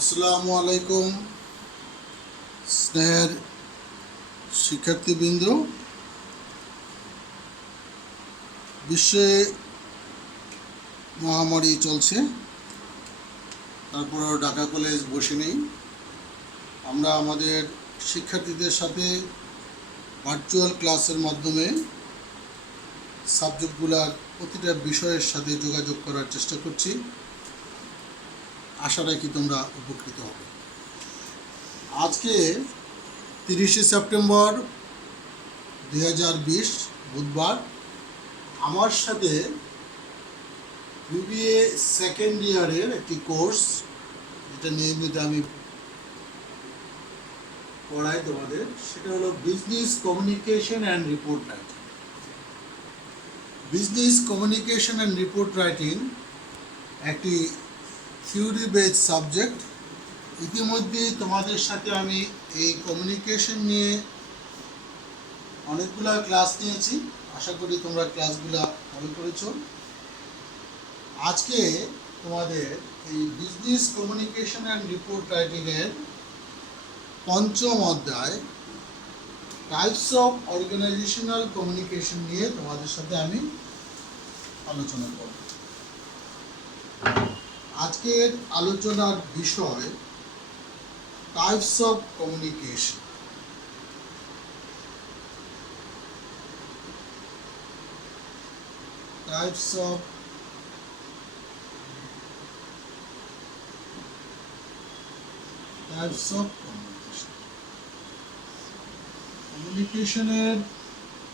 আসসালামু আলাইকুম স্নেহের শিক্ষার্থীবৃন্দ। বিশ্বে মহামারী চলছে, তারপরেও ঢাকা কলেজ বসে নেই। আমরা আমাদের শিক্ষার্থীদের সাথে ভার্চুয়াল ক্লাসের মাধ্যমে সাবজেক্টগুলোর প্রতিটা বিষয়ের সাথে যোগাযোগ করার চেষ্টা করছি। আশা রাখি তোমরা উপকৃত হবে। আজকে 30শে সেপ্টেম্বর 2020 বুধবার। আমার সাথে বিবিএ সেকেন্ড ইয়ারের একটি কোর্স, যেটা নিয়মিত আমি পড়াই তোমাদের, সেটা হলো business communication and report writing. Business communication and report writing একটি থিওরি বেসড সাবজেক্ট। ইতিমধ্যে তোমাদের সাথে আমি এই কমিউনিকেশন নিয়ে অনেকগুলো ক্লাস নিয়েছি। আশা করি তোমরা ক্লাসগুলো ফলো করেছো। আজকে তোমাদের এই বিজনেস কমিউনিকেশন অ্যান্ড রিপোর্ট রাইটিংয়ের পঞ্চম অধ্যায় টাইপস অফ অর্গানাইজেশনাল কমিউনিকেশন নিয়ে তোমাদের সাথে আমি আলোচনা করব। আজকের আলোচনার বিষয় types of communication. Types of communication. কমিউনিকেশনের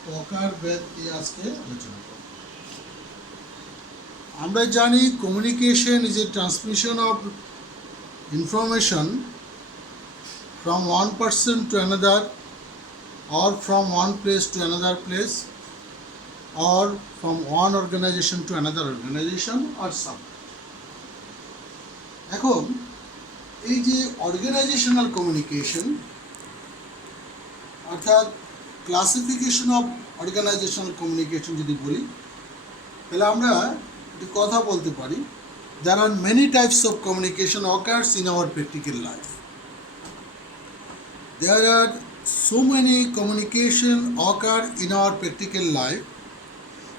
প্রকারভেদ নিয়ে আজকে আলোচনা করব। আমরা জানি communication is A transmission of information from one person to another, or from one place to another place, or from one organization to another organization, or something. এখন এই যে অর্গানাইজেশনাল কমিউনিকেশন, অর্থাৎ ক্লাসিফিকেশন অফ অর্গানাইজেশনাল কমিউনিকেশন যদি বলি, তাহলে আমরা একটি কথা বলতে পারি, there are many types of communication occurs in our practical life. There are so many communication occur in our practical life.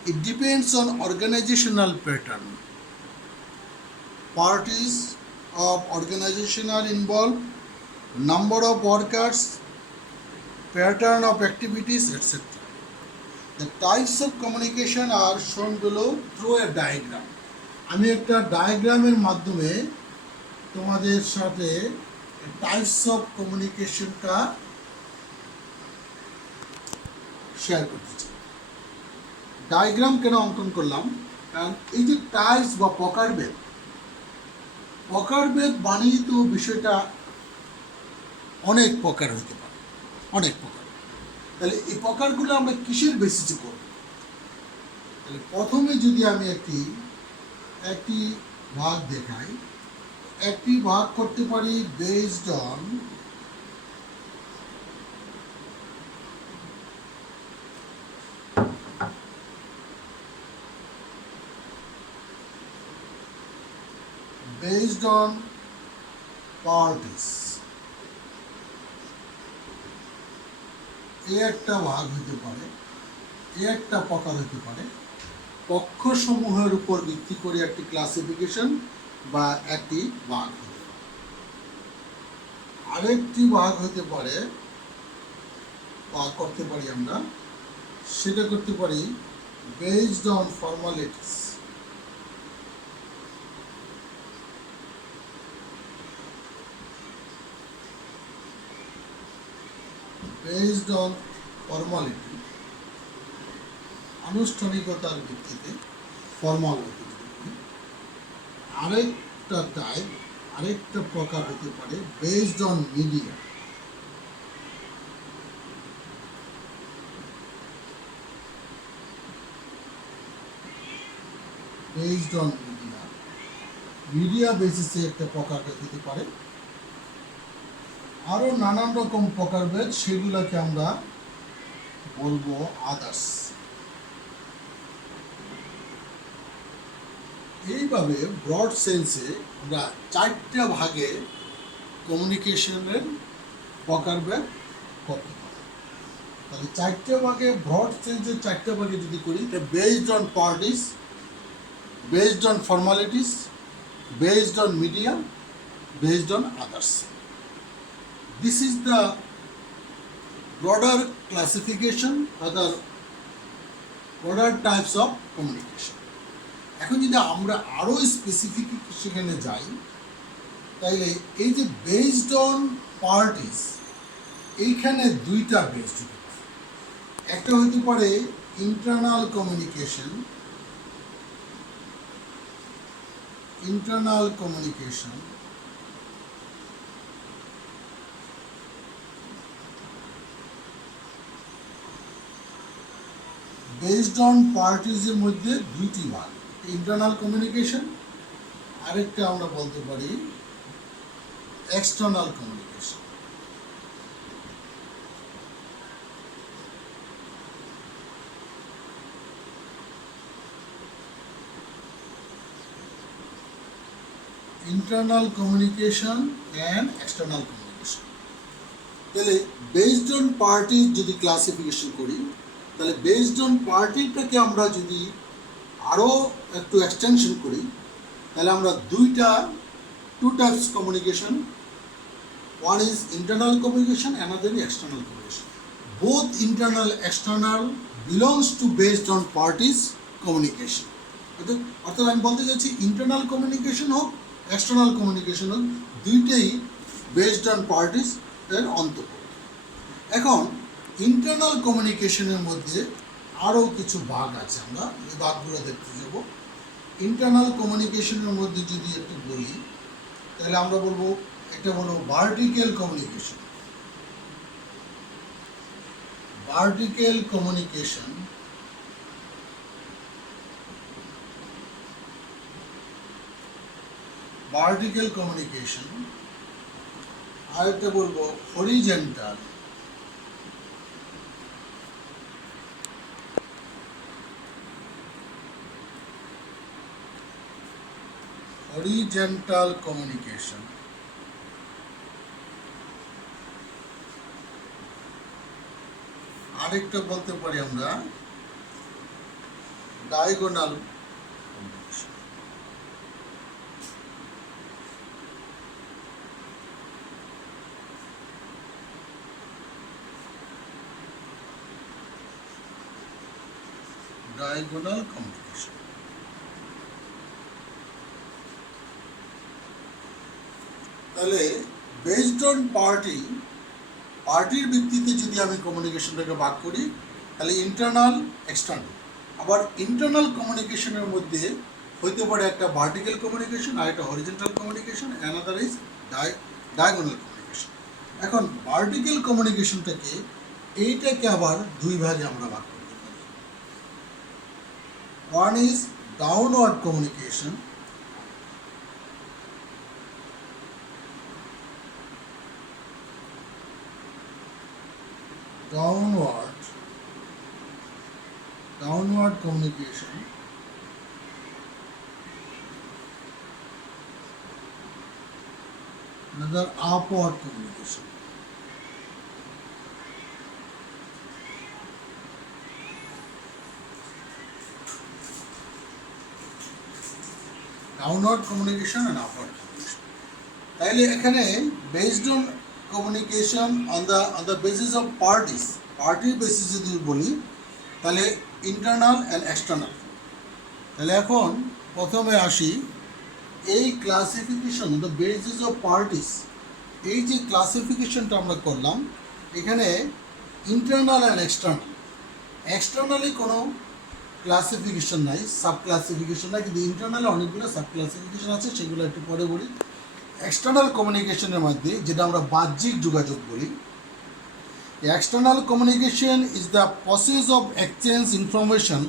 It depends on organizational pattern. Parties of organization are involved, number of workers, pattern of activities, etc. The types of communication are shown below through a diagram. আমি একটা ডায়াগ্রামের মাধ্যমে তোমাদের সাথে types of কমিউনিকেশনটা share করতে চাই। Diagram কেন অঙ্কন করলাম? কারণ এই যে টাইপস বা প্রকারভেদ বানিয়ে বিষয়টা অনেক প্রকার হতে পারে, অনেক প্রকার। তাহলে এই প্রকারগুলো আমরা কিসের বেসিসে করব? তাহলে প্রথমে যদি আমি একটি ভাগ দেখাই, একটি ভাগ করতে পারি বেসড অন পার্টিস। এ একটা ভাগ হতে পারে, এ একটা প্রকার হতে পারে। পক্ষসমূহের উপর ভিত্তি করে একটি ক্লাসিফিকেশন বা একটি ভাগ হতে পারে। আরেকটি ভাগ হতে পারে, ভাগ করতে পারি আমরা, সেটা করতে পারি based on formalities. Based on formality, আনুষ্ঠানিকতার ভিত্তিতে, ফর্মাল ভিত্তিতে। আরেকটা টাইপ, আরেকটা প্রকার হতে পারে based on media. Based on media বেসিসে একটা প্রকারভেদ হতে পারে। আরো নানান রকম প্রকারভেদ, সেগুলোকে আমরা বলবো আদার্স। এইভাবে ব্রড সেন্সে আমরা চারটা ভাগে কমিউনিকেশনের প্রকারভেদ করতে পারে। তাহলে চারটে ভাগে, ব্রড সেন্সে চারটে ভাগে যদি করি, based on parties, based on formalities, based on media, based on others. This is the broader classification or the broader types of communication. এখন যদি আমরা আরও স্পেসিফিক সেখানে যাই, তাইলে এই যে বেসড অন পার্টিস, এইখানে দুইটা বেসড হতে পারে। একটা হতে পারে internal communication, internal communication, based on পার্টিসের মধ্যে দুইটি ভাগ, ইন্টারনাল কমিউনিকেশন, আরেকটা আমরা বলতে পারি external communication. Internal communication and external communication. তাহলে বেসড অন পার্টি যদি ক্লাসিফিকেশন করি, তাহলে বেসড অন পার্টিটাকে আমরা যদি আরও একটু এক্সটেনশন করি, তাহলে আমরা two types communication, one is internal communication, another is external communication. Both internal external belongs to based on parties communication. অর্থাৎ আমি বলতে চাচ্ছি ইন্টারনাল কমিউনিকেশন হোক, এক্সটার্নাল কমিউনিকেশন হোক, দুইটাই বেসড অন পার্টিস এর অন্তর্গত। এখন ইন্টারনাল কমিউনিকেশনের মধ্যে আরও কিছু ভাগ আছে, আমরা এই ভাগগুলো দেখতে যাব। ইন্টারনাল কমিউনিকেশনের মধ্যে যদি একটু বলি, তাহলে আমরা বলবো একটা বলবো vertical communication. Vertical communication, vertical communication, আরেকটা বলবো হরিজেন্টাল, horizontal communication, আরেকটা বলতে পারি আমরা ডায়াগোনাল কমিউনিকেশন। Diagonal communication. তাহলে বেসড অন পার্টির ভিত্তিতে যদি আমি কমিউনিকেশনটাকে ভাগ করি, তাহলে ইন্টারনাল এক্সটার্নাল। আবার ইন্টারনাল কমিউনিকেশনের মধ্যে হইতে পারে একটা ভার্টিক্যাল কমিউনিকেশন, আর একটা horizontal communication, another is diagonal communication. এখন ভার্টিক্যাল কমিউনিকেশনটাকে এইটাকে আবার দুই ভাগে আমরা ভাগ করতে পারি। One is downward communication, downward communication, another upward communication. Downward communication and upward communication. তাইলে এখানে based on communication on the basis of party basis যদি বলি, তাহলে ইন্টারনাল অ্যান্ড এক্সটার্নাল। তাহলে এখন প্রথমে আসি এই classification the basis of parties, এই যে ক্লাসিফিকেশনটা আমরা করলাম, এখানে ইন্টারনাল অ্যান্ড এক্সটার্নালি কোনো ক্লাসিফিকেশন নাই, সাব ক্লাসিফিকেশন নাই, কিন্তু ইন্টারনালে অনেকগুলো সাব ক্লাসিফিকেশন আছে, সেগুলো একটু পরে বলি। এক্সটার্নাল কমিউনিকেশনের মধ্যে যেটা আমরা বাহ্যিক যোগাযোগ বলি, external communication is the process of exchange information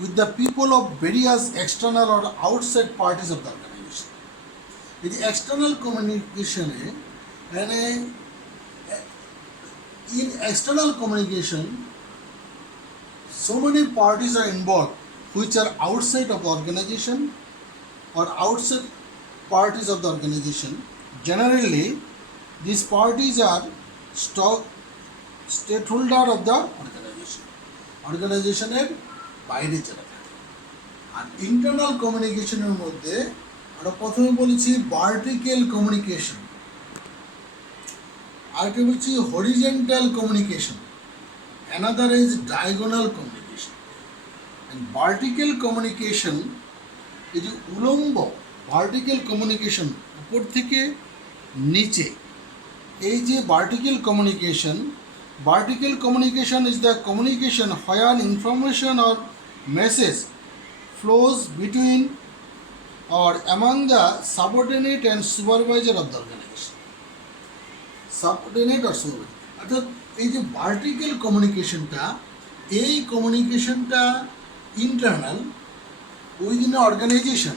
with the people of various external or outside parties of the organization. In external communication, in external communication, so many parties are involved which are outside of the organization or outside parties of the organization, Generally, these parties are stakeholder of the organization. অর্গানাইজেশনের বাইরে যারা থাকে। আর internal কমিউনিকেশনের মধ্যে আমরা প্রথমে বলেছি vertical communication, আরেকটা বলছি horizontal communication, another is diagonal communication. And vertical communication, এই যে উলম্ব ভার্টিক্যাল কমিউনিকেশন, উপর থেকে নিচে, এই যে vertical communication is the communication where information or message flows between or among the subordinate and supervisor of the organization. Subordinate or supervisor, অর্থাৎ এই যে ভার্টিক্যাল কমিউনিকেশনটা, এই কমিউনিকেশনটা internal within organization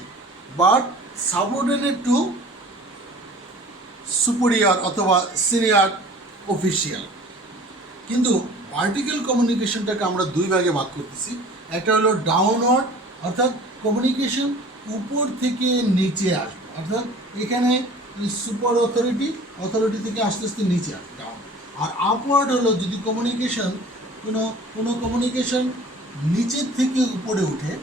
but subordinate to superior অথবা senior official. কিন্তু vertical কমিউনিকেশনটাকে আমরা দুই ভাগে ভাগ করতেছি। একটা হলো ডাউনওয়ার্ড, অর্থাৎ কমিউনিকেশন উপর থেকে নিচে আসবে, অর্থাৎ এখানে সুপার অথরিটি থেকে আস্তে আস্তে নিচে আসবে, ডাউন। আর আপওয়ার্ড হলো যদি কমিউনিকেশন কোনো কমিউনিকেশন নিচের থেকে উপরে উঠে,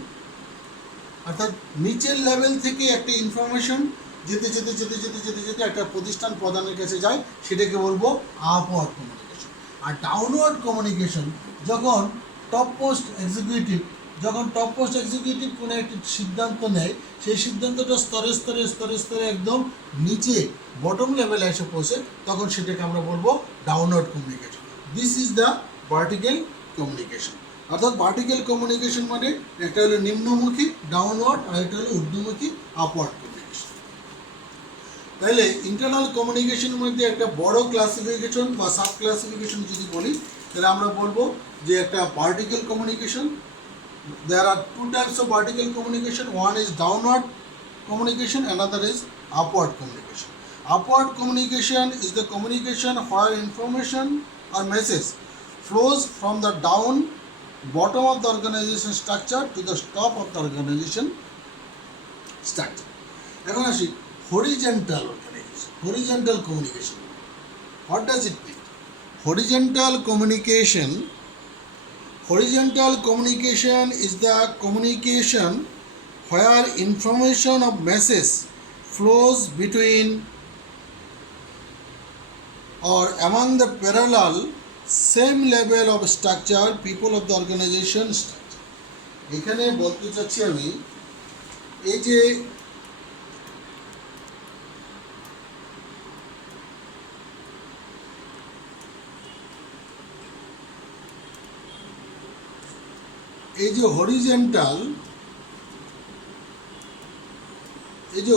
অর্থাৎ নিচের লেভেল থেকে একটা ইনফরমেশন যেতে যেতে যেতে যেতে যেতে যেতে একটা প্রতিষ্ঠান প্রধানের কাছে যায়, সেটাকে বলবো আপওয়ার্ড কমিউনিকেশন। আর ডাউনওয়ার্ড কমিউনিকেশন যখন টপ মোস্ট এক্সিকিউটিভ কোনো একটি সিদ্ধান্ত নেয়, সেই সিদ্ধান্তটা স্তরে স্তরে স্তরে স্তরে একদম নিচে বটম লেভেলে এসে পৌঁছে, তখন সেটাকে আমরা বলবো downward communication. This is the vertical communication. অর্থাৎ ভার্টিক্যাল কমিউনিকেশন মানে একটা হলো নিম্নমুখী ডাউনওয়ার্ড, আর একটা হলো ঊর্ধ্বমুখী আপওয়ার্ড কমিউনিকেশন। তাহলে ইন্টারনাল কমিউনিকেশনের মধ্যে একটা বড় ক্লাসিফিকেশন বা সাব ক্লাসিফিকেশন যদি বলি, তাহলে আমরা বলবো যে একটা vertical communication, there are two types of vertical communication. One is downward communication, another is upward communication. Upward communication is the communication where information or message flows from the bottom of the organization structure to the top of the organization structure. এখন আসি horizontal communication. What does it mean? Horizontal communication is the communication where information of message flows between or among the parallel same level of structure people of the organization structure. এখানে বলতে চাচ্ছি আমি, এই যে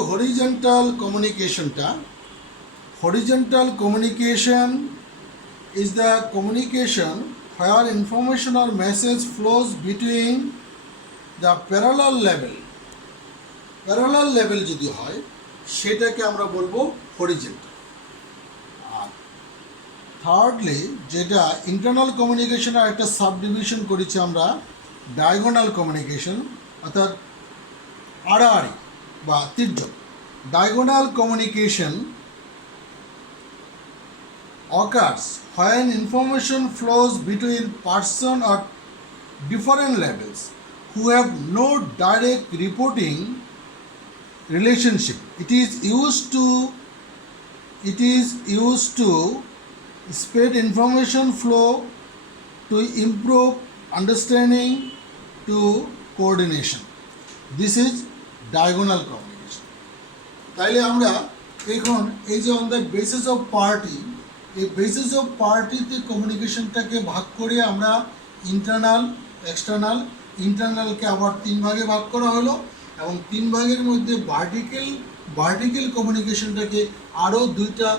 horizontal কমিউনিকেশনটা, horizontal communication is the communication where information or message flows between the parallel level যদি হয় সেটাকে আমরা বলবো horizontal। আর থার্ডলি যেটা ইন্টারনাল কমিউনিকেশনের একটা সাব ডিভিশন করেছি আমরা, ডায়াগোনাল কমিউনিকেশন, অর্থাৎ আড়াআড়ি বা তির্যক। Diagonal communication occurs when information flows between person or different levels who have no direct reporting relationship. It is used to spread information flow to improve understanding to coordination. This is diagonal communication. তাইলে আমরা এখন এই যে on the basis off party, এই basis of পার্টিতে কমিউনিকেশনটাকে ভাগ করে আমরা ইন্টারনাল, এক্সটার্নাল, ইন্টারনালকে আবার তিন ভাগে ভাগ করা হলো, এবং তিন ভাগের মধ্যে ভার্টিক্যাল কমিউনিকেশনটাকে আরও দুইটা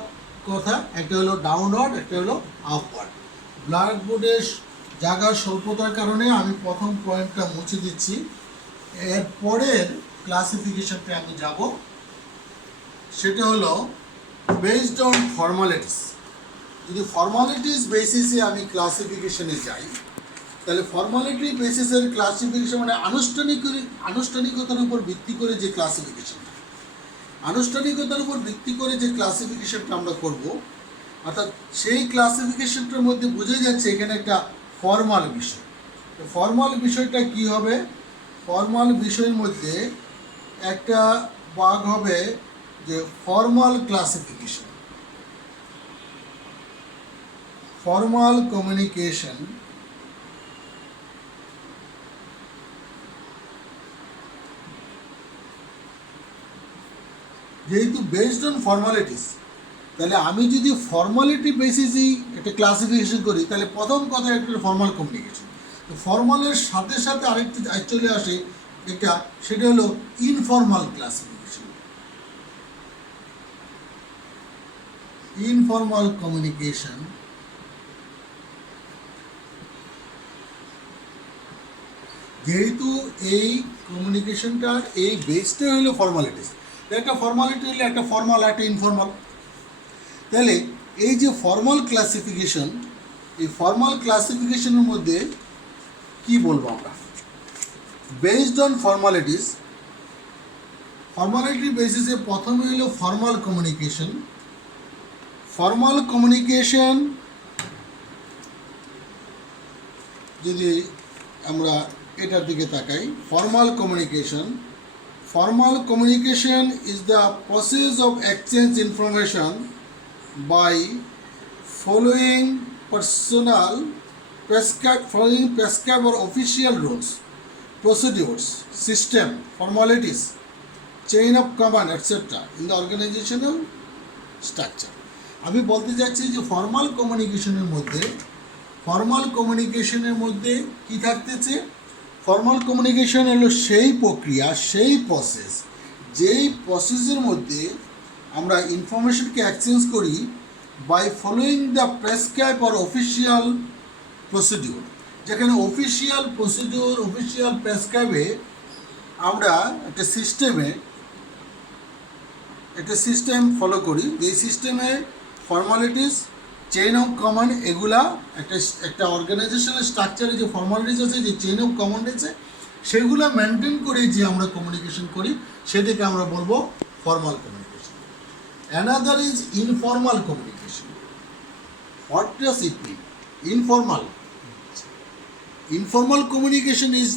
কথা, একটা হলো ডাউনওয়ার্ড, একটা হলো আপওয়ার্ড। ব্ল্যাকবোর্ডের জায়গার স্বল্পতার কারণে আমি প্রথম পয়েন্টটা মুছে দিচ্ছি, এর পরের ক্লাসিফিকেশনটা আমি যাব, সেটা হলো বেসড অন ফর্মালিটিস। যদি ফর্মালিটিস বেসিসে আমি ক্লাসিফিকেশনে যাই, তাহলে ফর্মালিটি বেসিসের ক্লাসিফিকেশন মানে আনুষ্ঠানিকতার উপর ভিত্তি করে যে ক্লাসিফিকেশনটা, আনুষ্ঠানিকতার উপর ভিত্তি করে যে ক্লাসিফিকেশনটা আমরা করব, অর্থাৎ সেই ক্লাসিফিকেশনটার মধ্যে বোঝা যাচ্ছে এখানে একটা ফর্মাল বিষয়। ফর্মাল বিষয়টা কি হবে? ফর্মাল বিষয়ের মধ্যে একটা ভাগ হবে যে ফর্মাল ক্লাসিফিকেশন, ফর্মাল কমিউনিকেশন। যেহেতু বেসড অন ফর্মালিটিস, তাহলে আমি যদি ফর্মালিটি বেসিসেই একটা ক্লাসিফিকেশন করি, তাহলে প্রথম কথা একটা ফর্মাল কমিউনিকেশন। তো ফর্মালের সাথে সাথে আরেকটা চলে আসে এটা, সেটা হলো ইনফর্মাল ক্লাসিফিকেশন, ইনফর্মাল কমিউনিকেশন। যেহেতু এই কমিউনিকেশনটার এই বেসটা হলো ফর্মালিটিস, একটা ফর্মালিটি হলে একটা ফর্মাল একটা ইনফর্মাল। তাহলে এই যে ফর্মাল ক্লাসিফিকেশন, এই ফর্মাল ক্লাসিফিকেশনের মধ্যে কি বলবো আমরা? বেসড অন ফর্মালিটিস, ফর্মালিটি বেসিসে প্রথমে হলো ফর্মাল কমিউনিকেশন। ফর্মাল কমিউনিকেশন যদি আমরা এটার দিকে তাকাই, formal communication, formal communication is the process of exchange information by following prescribed or official rules, procedures, system, formalities, chain of command, etc. in the organizational structure. আমি বলতে চাচ্ছি যে formal কমিউনিকেশনের মধ্যে কি থাকতেছে? ফর্মাল কমিউনিকেশন হলো সেই প্রক্রিয়া, সেই প্রসেস, যেই প্রসেসের মধ্যে আমরা ইনফরমেশনকে এক্সচেঞ্জ করি by following the prescribe or official procedure. যেখানে অফিসিয়াল প্রসিডিউর, অফিসিয়াল প্রেসক্রাইবে আমরা একটা সিস্টেম ফলো করি। এই সিস্টেমে ফর্মালিটিস, চেইন অফ কমান্ড, এগুলা একটা অর্গানাইজেশনাল স্ট্রাকচারে যে ফর্মালিটিস আছে, যে চেইন অফ কমান্ড আছে, সেগুলো মেনটেন করে যে আমরা কমিউনিকেশন করি, সেটাকে আমরা বলবো formal communication. Another is informal communication. What does it mean? Informal communication is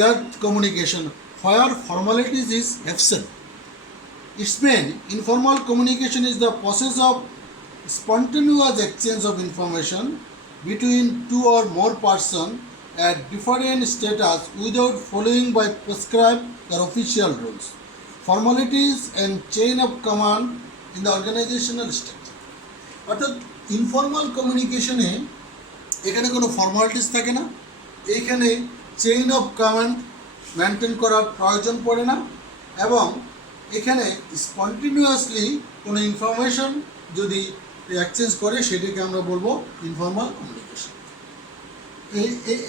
that communication where formalities is absent. Its main informal communication is the process of spontaneous exchange of information between two or more persons at different status without following by prescribed or official rules, formalities and chain of command in the organizational structure. অর্থাৎ informal কমিউনিকেশনে এখানে কোনো formalities থাকে না, এইখানে chain of command maintain করার প্রয়োজন পড়ে না, এবং এখানে স্পন্টিনিউয়াসলি কোনো ইনফরমেশন যদি এক্সচেঞ্জ করে, সেটাকে আমরা বলবো ইনফর্মাল কমিউনিকেশন।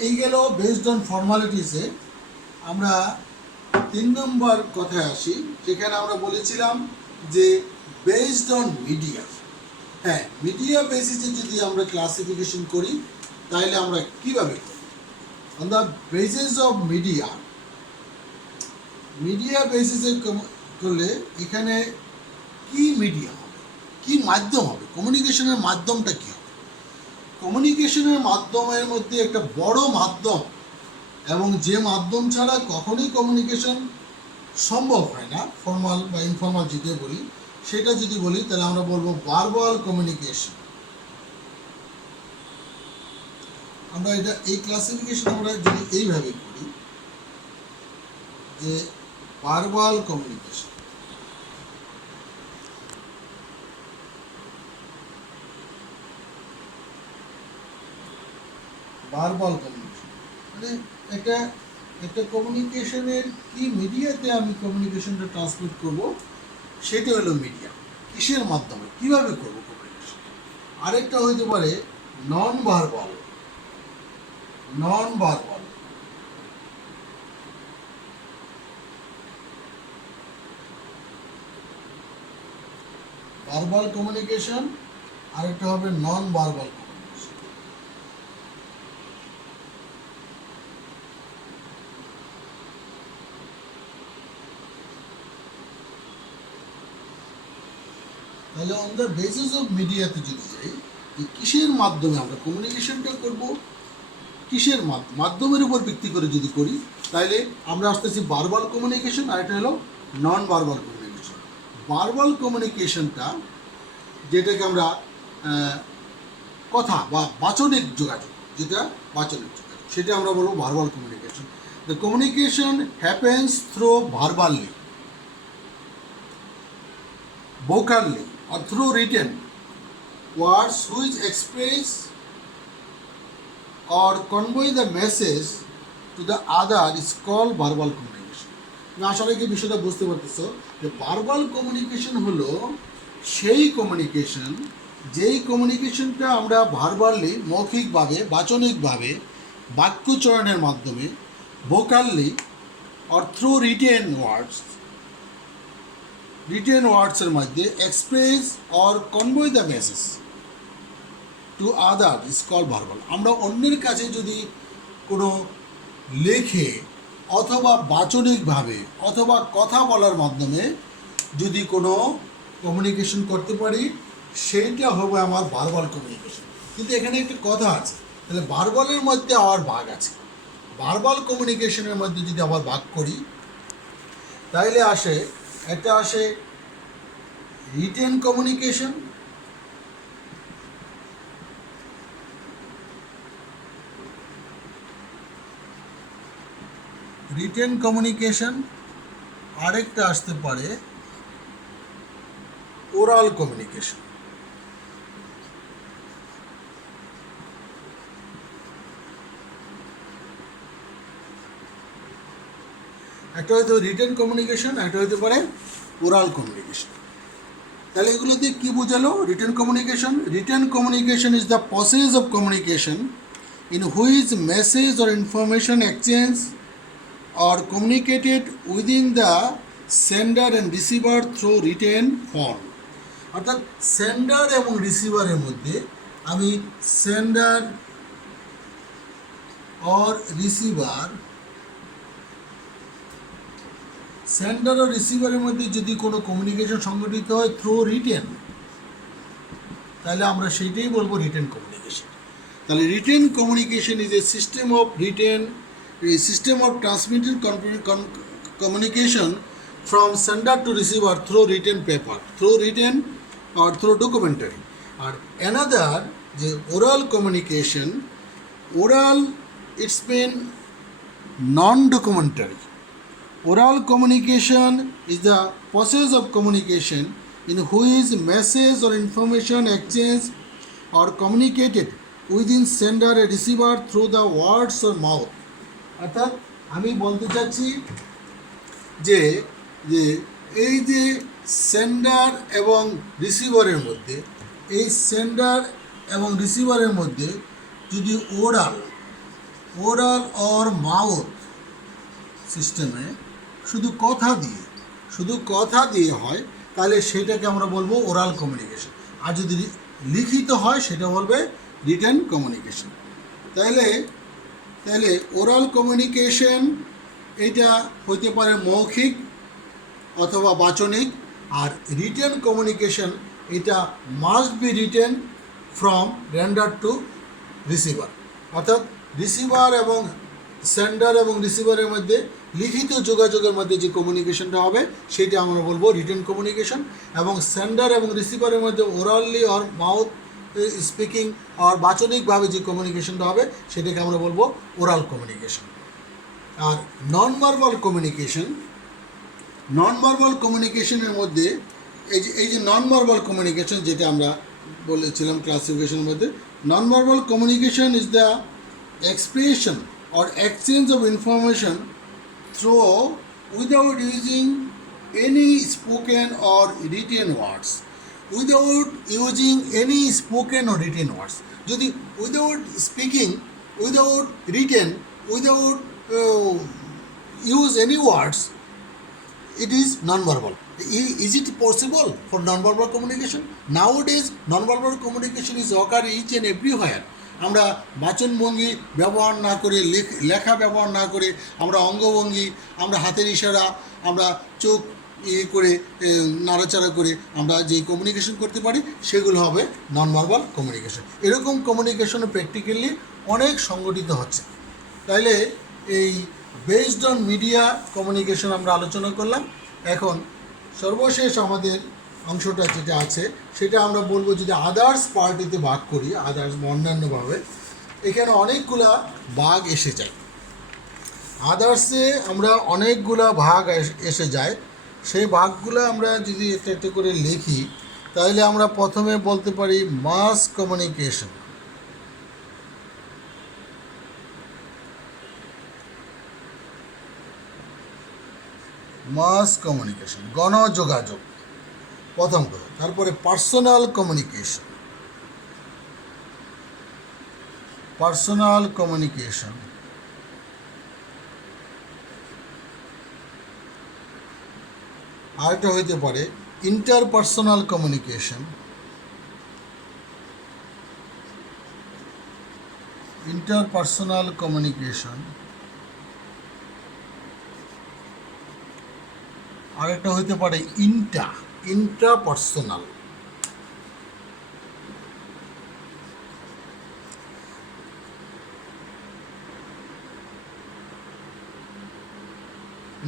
এই গেল বেসড অন ফর্মালিটিসে। আমরা 3 নম্বর কথায় আসি, যেখানে আমরা বলেছিলাম যে বেসড অন মিডিয়া। হ্যাঁ, মিডিয়া বেসিসে যদি আমরা ক্লাসিফিকেশন করি, তাহলে আমরা কীভাবে করি? On the basis of media বেসিসে করলে এখানে কি মিডিয়া হবে, কি মাধ্যম হবে, কমিউনিকেশনের মাধ্যমটা কী হবে? কমিউনিকেশনের মাধ্যমের মধ্যে একটা বড় মাধ্যম, এবং যে মাধ্যম ছাড়া কখনোই কমিউনিকেশন সম্ভব হয় না, ফর্মাল বা ইনফর্মাল যেটা বলি, সেটা যদি বলি তাহলে আমরা বলবো ভার্বাল কমিউনিকেশন। আমরা এই ক্লাসিফিকেশন আমরা যদি এইভাবে করি যে ভার্বাল কমিউনিকেশন, ভার্বাল কমিউনিকেশন মানে একটা কমিউনিকেশনের কি মিডিয়াতে আমি কমিউনিকেশনটা ট্রান্সমিট করব, সেটা হলো মিডিয়া। কিসের মাধ্যমে, কিভাবে করব কমিউনিকেশন? আরেকটা হইতে পারে নন ভার্বাল। ভার্বাল কমিউনিকেশন, আরেকটা হবে নন ভার্বাল কমিউনিকেশন। তাহলে অন দ্য বেসিস অফ মিডিয়াতে যদি যাই, যে কিসের মাধ্যমে আমরা কমিউনিকেশনটা করব, কিসের মাধ্যমের উপর ভিত্তি করে যদি করি, তাহলে আমরা আসতেছি ভার্বাল কমিউনিকেশন, আর এটা হলো নন ভার্বাল কমিউনিকেশন। ভার্বাল কমিউনিকেশনটা যেটাকে আমরা কথা বা বাচনিক যোগাযোগ, যেটা বাচনিক যোগাযোগ, সেটা আমরা বলবো verbal communication. The communication happens through verbally, vocally, or through written words which express or convey the message to the other is called verbal communication. তুমি আসলে কি বিষয়টা বুঝতে পারতেছো যে ভার্বাল কমিউনিকেশন হলো সেই কমিউনিকেশন, যেই কমিউনিকেশনটা আমরা ভার্বালি, মৌখিকভাবে, বাচনিকভাবে, বাক্যচয়নের মাধ্যমে, ভোকালি or through written ওয়ার্ডসের মধ্যে express or convey the message to other is call verbal. আমরা অন্যের কাছে যদি কোনো লেখে অথবা বাচনিকভাবে অথবা কথা বলার মাধ্যমে যদি কোনো কমিউনিকেশন করতে পারি, সেইটা হবে আমার ভার্বাল কমিউনিকেশন। কিন্তু এখানে একটা কথা আছে, তাহলে ভার্বালের মধ্যে আবার ভাগ আছে। ভার্বাল কমিউনিকেশনের মধ্যে যদি আবার ভাগ করি, তাহলে একটা আসে রিটেন কমিউনিকেশন, আরেকটা আসতে পারে ওরাল কমিউনিকেশন। একটা হয়তো রিটেন কমিউনিকেশন, একটা হতে পারে ওরাল কমিউনিকেশন। তাহলে এগুলো দিয়ে কী বোঝালো? Written communication is the process of communication in which message or information exchange or communicated within the sender and receiver through written form. অর্থাৎ সেন্ডার এবং রিসিভারের মধ্যে আমি সেন্ডার or রিসিভারের মধ্যে যদি কোনো কমিউনিকেশন সংঘটিত হয় থ্রু রিটেন, তাহলে আমরা সেইটাই বলবো রিটেন কমিউনিকেশন। তাহলে written communication is a system of transmitted communication from sender to receiver through written paper, through written আর থ্রু ডকুমেন্টারি। আর অ্যানাদার যে oral communication, oral it's been non documentary. Oral communication is the process of communication in which message or information exchange or communicated within sender and receiver through the words or mouth. অর্থাৎ আমি বলতে চাচ্ছি যে এই যে sender এবং রিসিভারের মধ্যে, এই সেন্ডার এবং রিসিভারের মধ্যে যদি ওরাল অর মাউথ সিস্টেমে শুধু কথা দিয়ে হয়, তাহলে সেটাকে আমরা বলবো ওরাল কমিউনিকেশন। আর যদি লিখিত হয় সেটা বলবে রিটেন কমিউনিকেশন। তাহলে ওরাল কমিউনিকেশন এটা হতে পারে মৌখিক অথবা বাচনিক, আর রিটেন কমিউনিকেশন এটা must be written from render to receiver. অর্থাৎ রিসিভার এবং সেন্ডার এবং রিসিভারের মধ্যে লিখিত যোগাযোগের মধ্যে যে কমিউনিকেশনটা হবে সেটা আমরা বলবো রিটেন কমিউনিকেশন, এবং সেন্ডার এবং রিসিভারের মধ্যে ওরালি অর মাউথ স্পিকিং আর বাচনিকভাবে যে কমিউনিকেশনটা হবে সেটাকে আমরা বলবো ওরাল কমিউনিকেশন। আর নন ভার্বাল কমিউনিকেশনের মধ্যে এই যে নন ভার্বাল কমিউনিকেশন যেটা আমরা বলেছিলাম ক্লাসিফিকেশনের মধ্যে, non verbal communication is the expression or exchange of information through without using any spoken or written words. Without using any spoken or written words. যদি without speaking, without written, without use any words, it is non-verbal. Is it possible for non-verbal communication? Nowadays, non-verbal communication is occur each and everywhere. আমরা বাচনভঙ্গি ব্যবহার না করে, লেখা ব্যবহার না করে, আমরা অঙ্গভঙ্গি, আমরা হাতের ইশারা, আমরা চোখ করে নাড়াচাড়া করে আমরা যেই কমিউনিকেশন করতে পারি সেগুলো হবে নন ভার্বাল কমিউনিকেশন। এরকম কমিউনিকেশন প্র্যাকটিক্যালি অনেক সংগঠিত হচ্ছে। তাইলে এই বেসড অন মিডিয়া কমিউনিকেশন আমরা আলোচনা করলাম। এখন সর্বশেষ আমাদের অংশটা যেটা আছে সেটা আমরা বলবো, যদি আদার্স পার্টিতে ভাগ করি, আদার্স অন্যান্যভাবে, এখানে অনেকগুলা ভাগ এসে যায়। আদার্সে আমরা অনেকগুলা ভাগ এসে যায়। সেই ভাগগুলো আমরা যদি একটা একটা করে লিখি তাহলে আমরা প্রথমে বলতে পারি মাস কমিউনিকেশন। মাস কমিউনিকেশন গণযোগাযোগ প্রথম কথা। তারপরে পার্সোনাল কমিউনিকেশন, পার্সোনাল কমিউনিকেশন। আরেকটা হইতে পারে ইন্টারপার্সোনাল কমিউনিকেশন, ইন্টারপার্সোনাল কমিউনিকেশন। আরেকটা হইতে পারে ইন্ট্রাপার্সোনাল।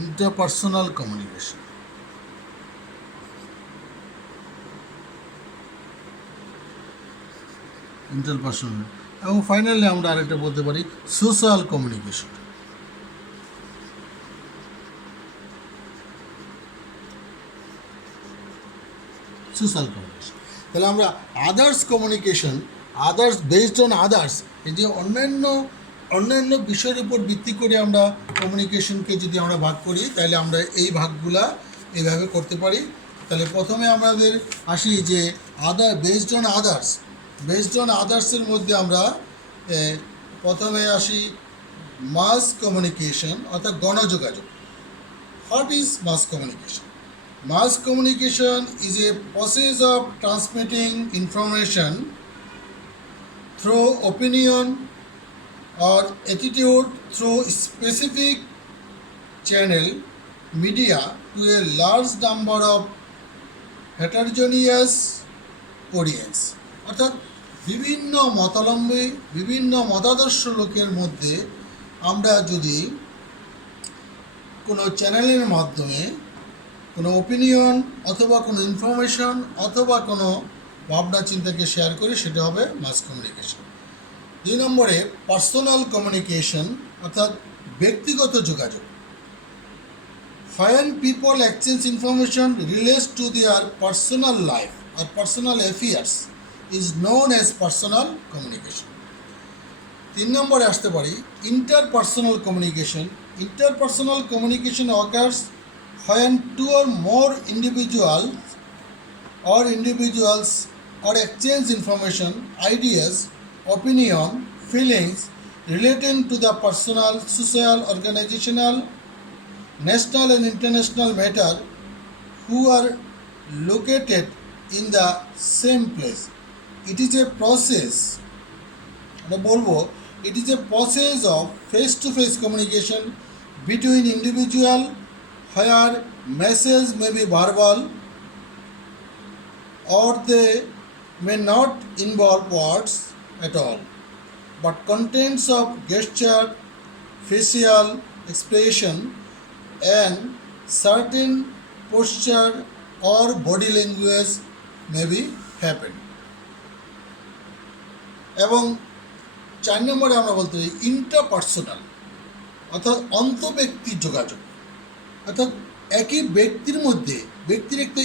Interpersonal communication. ইন্টারপার্সোনাল। এবং ফাইনালি আমরা আরেকটা বলতে পারি সোশ্যাল কমিউনিকেশন। Social communication. তাহলে আমরা others communication, others based on others, এই যে অন্যান্য বিষয়ের উপর ভিত্তি করে আমরা কমিউনিকেশনকে যদি আমরা ভাগ করি তাহলে আমরা এই ভাগগুলা এইভাবে করতে পারি। তাহলে প্রথমে আমাদের আসি যে based on others. Based on আদার্সের মধ্যে আমরা প্রথমে আসি মাস কমিউনিকেশন অর্থাৎ গণযোগাযোগ। What is mass communication? Mass communication is a process of transmitting information through opinion or attitude through specific channel media to a large number of heterogeneous audience. অর্থাৎ বিভিন্ন মতাবলম্বী, বিভিন্ন মতাদর্শ লোকের মধ্যে আমরা যদি কোনো চ্যানেলের মাধ্যমে কোনো ওপিনিয়ন অথবা কোনো ইনফরমেশন অথবা কোনো ভাবনা চিন্তাকে শেয়ার করি, সেটা হবে মাস কমিউনিকেশন। 2 নম্বরে পার্সোনাল কমিউনিকেশন অর্থাৎ ব্যক্তিগত যোগাযোগ। When people exchange information relates to their personal life or personal affairs is known as personal communication. 3 নম্বরে আসতে পারি interpersonal communication. Interpersonal communication occurs when two or more individuals or exchange information, ideas, opinion, feelings relating to the personal, social, organizational, national and international matter who are located in the same place. It is a process, it is a process of face-to-face communication between individual where message may be verbal or they may not involve words at all, but contents of gesture, facial expression and certain posture or body language may be happen. এবং 4 নম্বরে আমরা বলতে পারি interpersonal অর্থাৎ অন্তঃব্যক্তি যোগাযোগ। অর্থাৎ একই ব্যক্তির মধ্যে ব্যক্তির একটা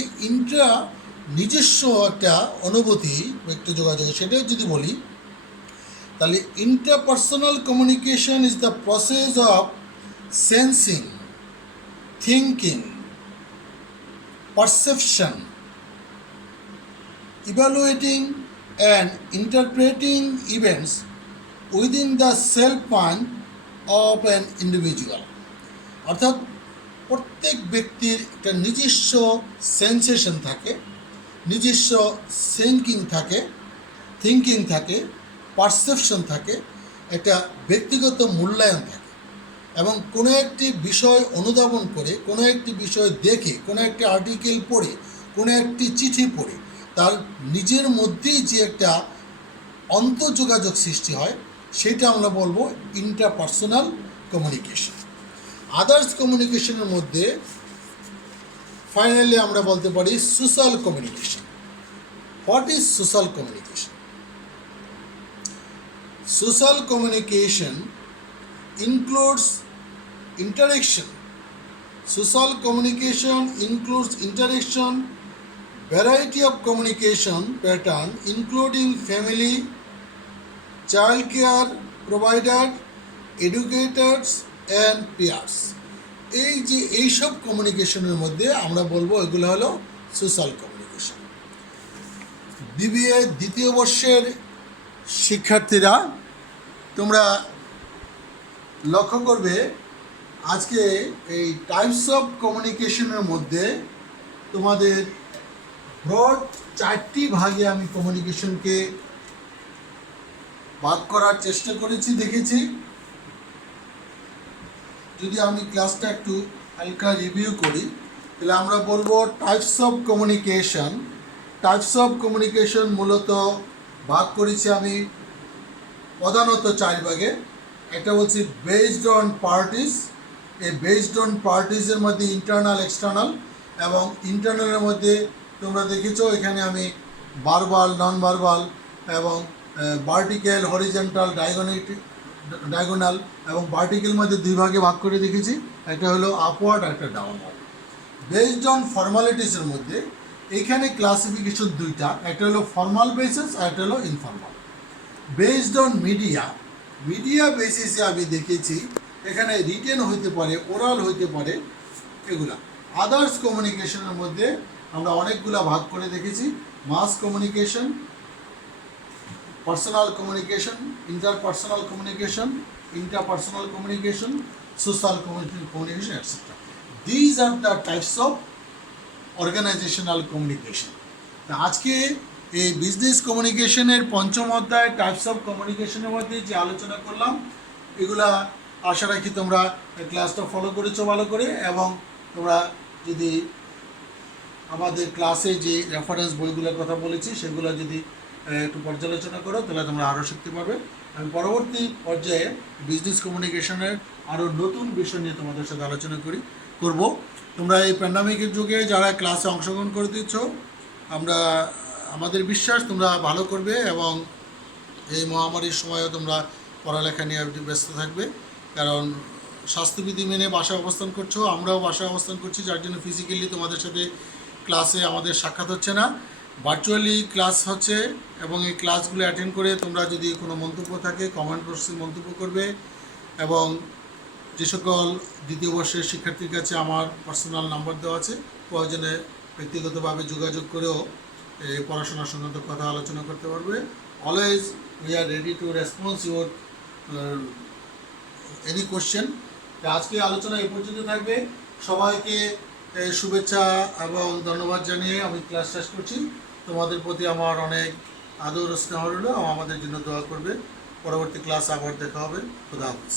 নিজস্ব একটা অনুভূতি, একটা যোগাযোগ, সেটাও যদি বলি তাহলে interpersonal communication is the process of sensing, thinking, perception, evaluating and interpreting events within the self mind of an individual. অর্থাৎ প্রত্যেক ব্যক্তির একটা নিজস্ব সেন্সেশন থাকে, নিজস্ব থিঙ্কিং থাকে, পারসেপশন থাকে, একটা ব্যক্তিগত মূল্যায়ন থাকে এবং কোনো একটি বিষয় অনুধাবন করে, কোনো একটি বিষয় দেখে, কোনো একটি আর্টিকেল পড়ে, কোনো একটি চিঠি পড়ে তার নিজের মধ্যেই যে একটা অন্তর্যোগাযোগ সৃষ্টি হয় সেটা আমরা বলবো ইন্টারপার্সোনাল কমিউনিকেশন। আদার্স কমিউনিকেশনের মধ্যে ফাইনালি আমরা বলতে পারি social communication. What is social communication? Social communication includes interaction. Social communication includes interaction, variety of communication pattern including family, child care provider, educators and peers. এই যে এইসব কমিউনিকেশনের মধ্যে আমরা বলবো এগুলো হলো সোশ্যাল কমিউনিকেশন। বিবিএ দ্বিতীয় বর্ষের শিক্ষার্থীরা তোমরা লক্ষ্য করবে আজকে এই টাইপস অফ কমিউনিকেশনের মধ্যে তোমাদের ব্রড 4টি ভাগে আমি কমিউনিকেশনকে ভাগ করার চেষ্টা করেছি, দেখেছি। যদি আমি ক্লাসটা একটু হালকা রিভিউ করি তাহলে আমরা বলবো types of communication. Types of communication মূলত ভাগ করেছি আমি প্রধানত 4 ভাগে। একটা বলছি বেসড অন পার্টিস। এই বেসড অন পার্টিসের মধ্যে ইন্টারনাল, এক্সটার্নাল, এবং ইন্টারনালের মধ্যে তোমরা দেখেছো এখানে আমি ভার্বাল, নন ভার্বাল এবং ভার্টিক্যাল, হরিজন্টাল, ডায়াগোনাল এবং ভার্টিক্যাল মধ্যে 2 ভাগে ভাগ করে দেখেছি। একটা হলো আপওয়ার্ড আর একটা ডাউনওয়ার্ড। বেসড অন ফর্মালিটিসের মধ্যে এইখানে ক্লাসিফিকেশন 2টা, একটা হলো ফর্মাল বেসিস আর একটা হলো informal. Based on media, media বেসিসে আমি দেখেছি এখানে রিটেন হইতে পারে, ওরাল হইতে পারে, এগুলা। আদার্স কমিউনিকেশনের মধ্যে আমরা অনেকগুলা ভাগ করে দেখেছি। Mass communication, personal communication, interpersonal communication, interpersonal communication, social communication etcetera. These are the types of organisational communication. আজকে এই বিজনেস কমিউনিকেশনের 5ম অধ্যায় টাইপস অফ কমিউনিকেশনের মধ্যে যে আলোচনা করলাম এগুলা আশা রাখি তোমরা ক্লাসটা ফলো করেছো ভালো করে, এবং তোমরা যদি আমাদের ক্লাসে যে রেফারেন্স বইগুলোর কথা বলেছি সেগুলো যদি একটু পর্যালোচনা করো তাহলে তোমরা আরও শিখতে পারবে। আমি পরবর্তী পর্যায়ে বিজনেস কমিউনিকেশনের আরও নতুন বিষয় নিয়ে তোমাদের সাথে আলোচনা করব। তোমরা এই প্যান্ডামিকের যুগে যারা ক্লাসে অংশগ্রহণ করে দিচ্ছ, আমাদের বিশ্বাস তোমরা ভালো করবে এবং এই মহামারীর সময়ও তোমরা পড়ালেখা নিয়ে ব্যস্ত থাকবে। কারণ স্বাস্থ্যবিধি মেনে বাসায় অবস্থান করছো, আমরাও বাসায় অবস্থান করছি, যার জন্য ফিজিক্যালি তোমাদের সাথে ক্লাসে আমাদের সাক্ষাৎ হচ্ছে না, ভার্চুয়ালি ক্লাস হচ্ছে। এবং এই ক্লাসগুলো অ্যাটেন্ড করে তোমরা যদি কোনো মন্তব্য থাকে কমেন্ট বক্সে মন্তব্য করবে, এবং যে সকল দ্বিতীয় বর্ষের শিক্ষার্থীর কাছে আমার পার্সোনাল নাম্বার দেওয়া আছে, প্রয়োজনে ব্যক্তিগতভাবে যোগাযোগ করেও এই পড়াশোনা সংক্রান্ত কথা আলোচনা করতে পারবে। Always we are ready to response your any question. আজকে আলোচনা এই পর্যন্ত থাকবে। সবাইকে শুভেচ্ছা এবং ধন্যবাদ জানিয়ে আমি ক্লাস শেষ করছি। তোমাদের প্রতি আমার অনেক আদর স্নেহ রইল, আমাদের জন্য দোয়া করবে। পরবর্তী ক্লাস আবার দেখা হবে। খুদা হাফেজ।